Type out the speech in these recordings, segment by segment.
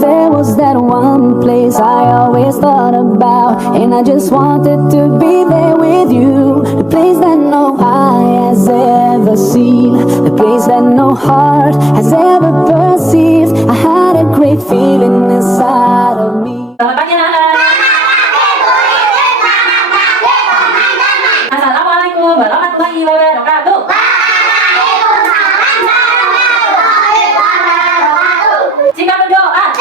There was that one place I always thought about, and I just wanted to be there with you. The place that no eye has ever seen, the place that no heart has ever perceived. I had a great feeling inside of me. Selamat pagi anak-anak. Assalamualaikum warahmatullahi wabarakatuh. Jika berdoa,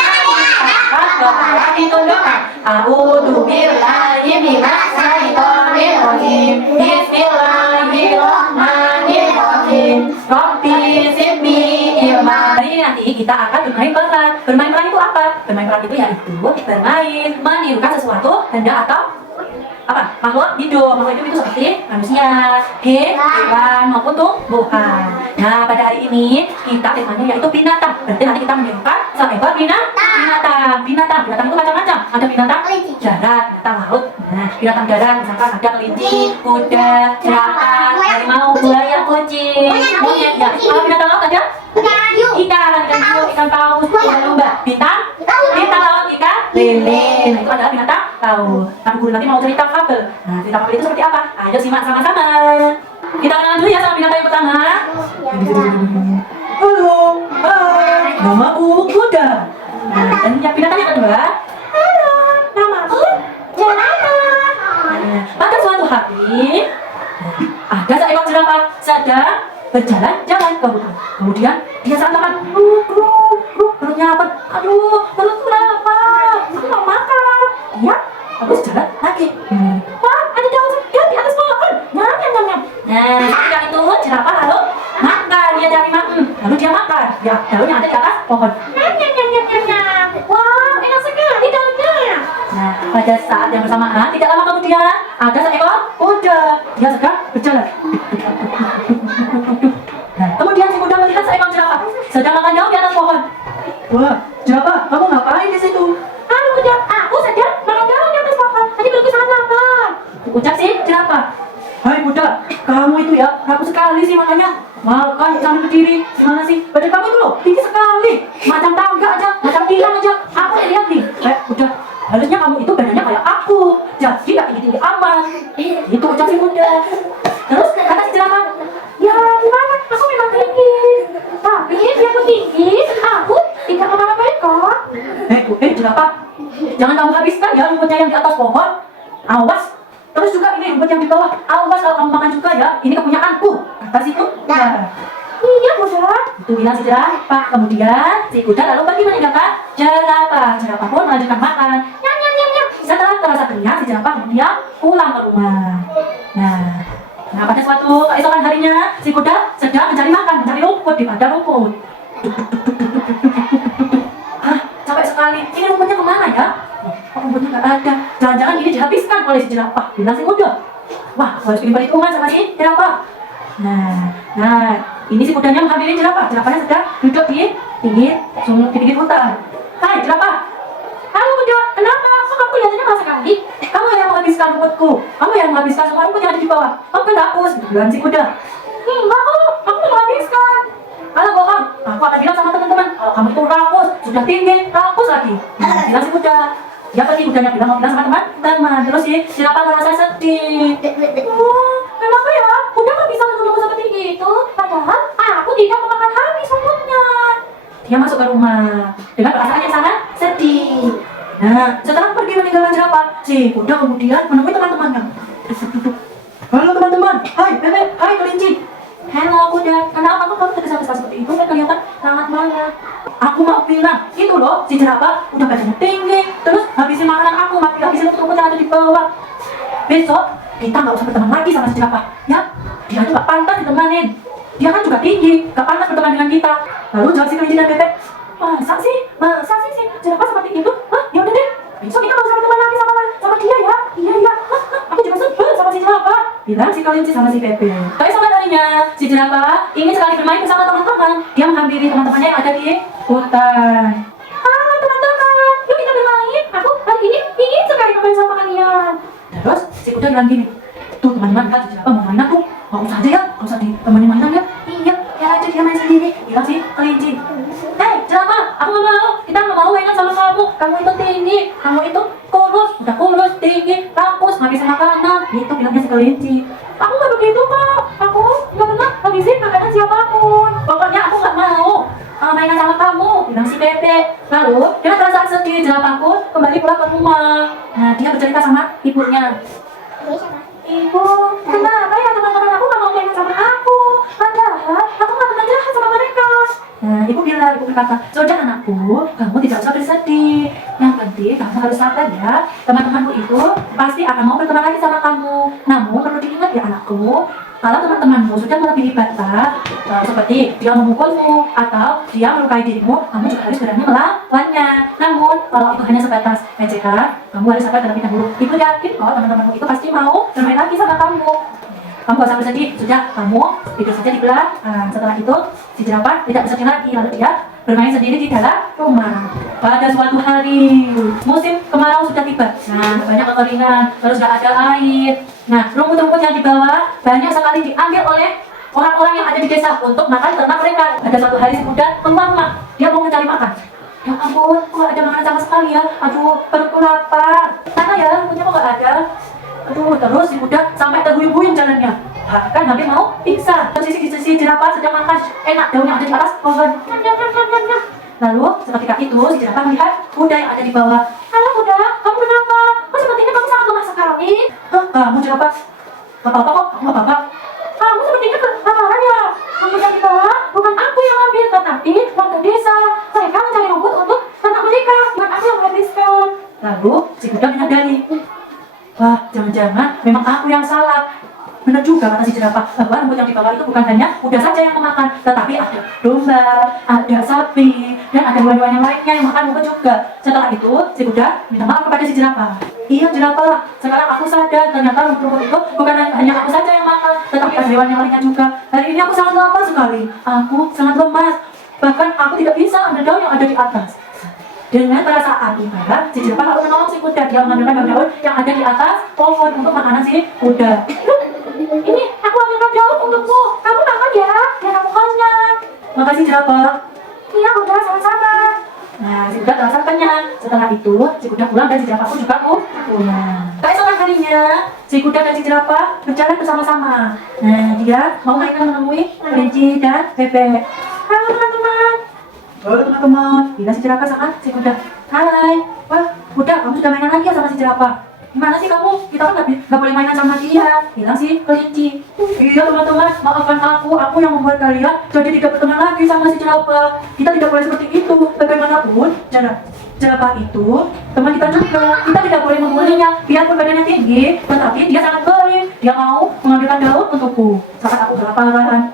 Bapak itu doa. A'udzu billahi minasy syaithanir rajim. Bismillahirrahmanirrahim. Rabbi zidni ilma. Hari ini nanti kita akan bermain peran. Bermain peran itu apa? Bermain peran itu yaitu bermain menirukan sesuatu benda atau apa? Makhluk hidup. Makhluk hidup itu seperti manusia, hewan maupun tumbuhan. Nah, pada hari ini kita temanya yaitu binatang. Berarti nanti kita menirukan seekor binatang. Binatang itu macam-macam. Ada binatang darat, binatang laut. Nah, binatang darat misalkan ada kelinci, kuda, jerapah, harimau, buaya, kucing, monyet. Ya, kalau binatang laut ada ikan hiu, ikan paus, lumba-lumba. Bintang laut, ikan lele. Nah, itu adalah binatang laut. Tapi guru nanti mau cerita fabel. Nah, cerita fabel itu seperti apa? Ayo simak sama-sama. Kita kenalan dulu ya sama binatang yang pertama. Halo, hai, namaku kuda. Nah, dan yang binatang yang kedua. Halo, namaku jerapah. Nah, pada suatu hari ada seekor jerapah sedang berjalan-jalan ke hutan. Kemudian dia sangat makan. Perutnya lapar. Aduh, perutku lapar. Aku mau makan. Dia harus jalan lagi. Wah, ada daun segar di atas pohon. Nyam. Nah, ketika itu jerapah lalu makan. Dia cari makan. Lalu dia makan. Ya, daun yang ada di atas pohon. Nyam. Wah, enak sekali daunnya. Nah, pada saat yang bersamaan, tidak lama kemudian ada seekor kuda. Dia sedang berjalan. Nah, kemudian si kuda melihat seekor jerapah sedang makan daun di atas pohon. Wah, jerapah, kamu ngapain di situ? Halo kuda, aku sedang makan daun di atas pohon. Tadi belum kesana makan. Ucap si jerapah. Hai kuda, kamu itu ya rapuh sekali sih makanya makan sambil berdiri. Gimana sih? Badan kamu itu loh tinggi sekali, macam tangga aja, macam tiang aja. Aku lihat nih. Kuda, harusnya kamu itu badannya kayak aku, jadi gak tinggi-tinggi amat. Itu ucap si kuda. Terus kata si jerapah, ya gimana? Aku memang tinggi, tapi biar aku tinggi, aku tidak apa-apa kok. Jerapah, jangan kamu habiskan ya rumputnya yang di atas pohon. Awas. Terus juga ini rumput yang di bawah. Awas kalau kamu makan juga ya. Ini kepunyaanku. Kata si kuda. Iya kuda. Itu bilang si jerapah. Kemudian si kuda lalu pergi meninggalkan jerapah. Jerapah pun melanjutkan makan. Nyam. Setelah terasa kenyang, si jerapah kemudian pulang ke rumah. Nah, pada suatu keesokan harinya, si kuda sedang mencari rumput di padang rumput. Capek sekali. Ini rumputnya kemana ya? Kok rumputnya nggak ada? Jangan-jangan ini dihabiskan oleh si jerapah. Bilang si kuda. Wah, harus bikin perhitungan sama si jerapah. Nah, ini si kudanya menghampiri jerapah. Jerapahnya sedang duduk di pinggir hutan. Hai jerapah. Halo kuda, kenapa? Kok kamu kelihatannya merasa sekali? Kamu yang menghabiskan rumputku. Kamu yang menghabiskan semua rumput yang ada di bawah. Kamu kan rakus, bilang si kuda. Enggak kok, aku menghabiskan. Kalau bohong, aku akan bilang sama teman-teman kalau kamu itu rakus, sudah tinggi, rakus lagi. Bilang si kuda. Dia pergi, kudanya bilang mau bilang sama teman-teman. Terus si jerapah merasa sedih. Kenapa ya? Kuda kok bisa menuduhku seperti itu? Padahal aku tidak memakan habis rumputnya. Dia masuk ke rumah dengan perasaan yang sangat sedih. Nah, setelah pergi meninggalkan jerapah, si kuda kemudian menemui teman-temannya. Halo teman-teman, hai bebek, hai kelinci. Halo kuda, kenapa kamu tergesa-gesa seperti itu? Kelihatan sangat marah. Aku mau bilang, itu loh si jerapah udah badannya tinggi, terus habisin makanan aku, habisin rumput yang ada di bawah. Besok kita nggak usah berteman lagi sama si jerapah, ya? Dia tuh nggak pantas ditemanin. Dia kan juga tinggi, nggak pantas berteman dengan kita. Lalu jawab si kelinci dan bebek, masa sih si jerapah seperti itu? Ya udah deh, besok kita nggak usah berteman lagi sama dia ya. Iya. Aku juga sebel sama si jerapah. Bilang si kelinci sama si bebek. Keesokan harinya, si jerapah ingin sekali bermain bersama teman-teman. Dia menghampiri teman-temannya yang ada di hutan. Halo teman-teman, yuk kita bermain. Aku hari ini ingin sekali bermain sama kalian. Terus si kuda bilang gini, tuh teman-teman lihat si jerapah mau main aku. Nggak usah aja ya, nggak usah ditemani mainan ya. Iya, ya aja dia main sendiri. Bilang si kelinci. Hei jerapah, aku nggak mau. Kita nggak mau mainan sama kamu itu tinggi, kamu itu kurus, udah kurus, tinggi, rakus, ngabisin makanan. Gitu bilangnya si kelinci. Aku nggak begitu kok, aku nggak pernah ngabisin makanan siapapun. Pokoknya aku nggak mau mainan sama kamu, bilang si bebek. Lalu dengan perasaan sedih, jerapah pun kembali pulang ke rumah. Nah, dia bercerita sama ibunya. Ibu, kenapa ya teman-teman aku nggak mau mainan sama aku? Padahal aku nggak pernah jahat sama mereka. Nah, ibu berkata, sudah anakku, kamu tidak usah bersedih. Yang penting kamu harus sabar ya. Teman-temanmu itu pasti akan mau berteman lagi sama kamu. Namun perlu diingat ya anakku, kalau teman-temanmu sudah melebihi batas, seperti dia memukulmu atau dia melukai dirimu, kamu juga harus berani melawannya. Namun kalau itu hanya sebatas ejekan, kamu harus sabar terlebih dahulu. Ibu yakin kok teman-temanmu itu pasti mau bermain lagi sama kamu. Kamu gak usah bersedih, sudah kamu tidur saja di belakang. Setelah itu si jerapah tidak bersedih lagi, lalu dia bermain sendiri di dalam rumah. Pada suatu hari musim kemarau sudah tiba. Nah, banyak kekeringan, terus gak ada air. Nah, rumput-rumput yang dibawa banyak sekali diambil oleh orang-orang yang ada di desa untuk makan ternak mereka. Ada suatu hari si kuda keluar rumah, dia mau mencari makan. Ya ampun, kok ada makanan sama sekali ya? Aduh, perutku lapar. Mana ya, rumputnya kok gak ada? Aduh, terus si kuda sampai terhuyung-huyung jalannya. Bahkan hampir mau pingsan. Si jerapah sedang makan enak daun yang ada di atas pohon. Lalu seketika itu si jerapah melihat kuda yang ada di bawah. Halo kuda, kamu kenapa? Kok sepertinya kamu sangat lemah sekali? Kamu jerapah? Apa-apa kok? Apa-apa? Kamu sepertinya kelaparan ya? Kamu yang di bawah bukan aku yang ambil, tetapi warga desa. Mereka mencari rumput untuk ternak mereka, bukan aku yang menghabiskan. Lalu si kuda menyadari. Wah, jangan-jangan memang aku yang salah. Benar juga kata si jerapah, bahwa rumput yang di bawah itu bukan hanya kuda saja yang memakan, tetapi ada domba, ada sapi, dan ada hewan-hewan yang lainnya yang makan rumput juga. Setelah itu, si kuda minta maaf kepada si jerapah. Iya jerapah, sekarang aku sadar ternyata rumput itu bukan hanya aku saja yang makan, tetapi ada hewan yang lainnya juga. Hari ini aku sangat lapar sekali, aku sangat lemas, bahkan aku tidak bisa ambil daun yang ada di atas. Dengan perasaan ibarat, si jerapah lalu menolong si kuda. Dia mengambilkan daun-daun yang ada di atas pohon untuk makanan si kuda. Ini aku ambilkan daun untukmu. Kamu makan ya, biar kamu kenyang. Makasih jerapah. Iya kuda, sama-sama. Nah, si kuda terasa kenyang. Setelah itu, si kuda pulang dan si jerapah pun juga pulang. Keesokan harinya, si kuda dan si jerapah berjalan bersama-sama. Nah, dia mau mainkan menemui kelinci dan bebek. Halo teman-teman. Halo teman-teman, bilang si jerapah sama si kuda. Hai, wah kuda kamu sudah mainan lagi ya sama si jerapah? Gimana sih kamu? Kita kan gak boleh mainan sama dia, bilang si kelinci. Iya teman-teman, maafkan aku yang membuat kalian jadi tidak berteman lagi sama si jerapah. Kita tidak boleh seperti itu, bagaimanapun jerapah itu teman kita juga. Kita tidak boleh membulinya, biarpun badannya tinggi, tetapi dia sangat baik. Dia mau mengambilkan daun untukku saat aku kelaparan.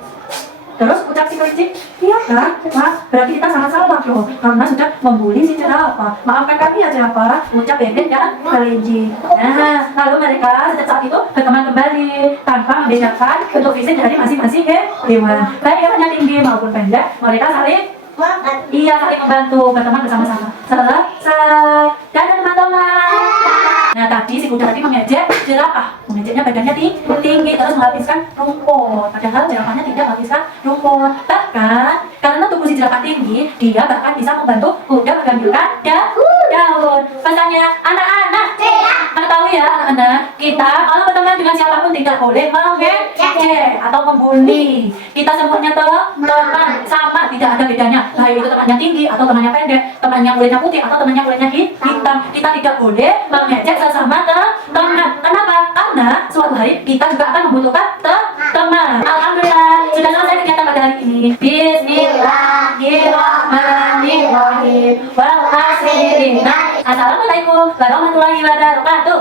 Terus ucap si kelinci, iya kan? Wah, berarti kita sama-sama dong, karena sudah membuli si jerapah. Maafkan kami ya jerapah, ucap bebek dan kelinci. Nah, lalu mereka sejak saat itu berteman kembali tanpa membedakan bentuk fisik dari masing-masing hewan. Baik hewannya tinggi maupun pendek, mereka saling saling membantu, berteman bersama-sama. Selesai. Dadah teman-teman. Nah tadi si kuda tadi mengejek jerapah, mengejeknya badannya tinggi terus menghabiskan rumput. Padahal jerapahnya tidak menghabiskan rumput. Bahkan karena tubuh si jerapah tinggi, dia bahkan bisa membantu kuda mengambilkan daun. Pesannya anak-anak, mengetahui ya anak-anak, kita kalau berteman dengan siapapun tidak boleh mengejek atau membuli. Kita semuanya teman sama, tidak ada bedanya. Baik itu temannya tinggi atau temannya pendek, temannya kulitnya putih atau temannya kulitnya hitam. Kita tidak boleh mengejek sesama teman. Kenapa? Karena suatu hari kita juga akan membutuhkan teman. Alhamdulillah sudah selesai kegiatan pada hari ini. Bismillahirrahmanirrahim. Wal asri. Assalamualaikum warahmatullahi wabarakatuh.